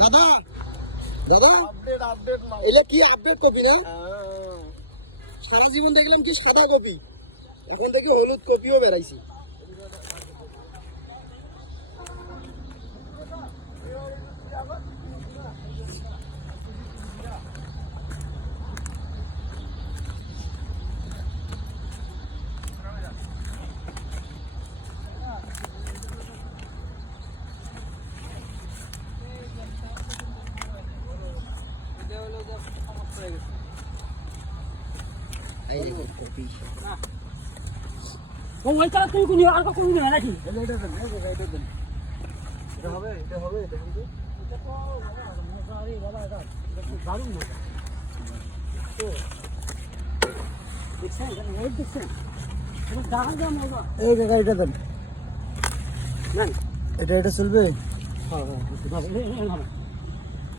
দাদা দাদা এটা কি আপডেট কপি না? সারা জীবন দেখলাম কি সাদা কপি, এখন দেখি হলুদ কপিও বেরাইছি। ওই কাজ তুমি কোন আর কোন না নাকি? এটা হবে এটা হবে এটা কিন্তু এটা তো মজা রে বাবা, এটা দারুণ মজা। তো দেখছেন ওই দেখছেন এটা দারুণ মজা। এই এটা দেন না এটা চলবে। হ্যাঁ হ্যাঁ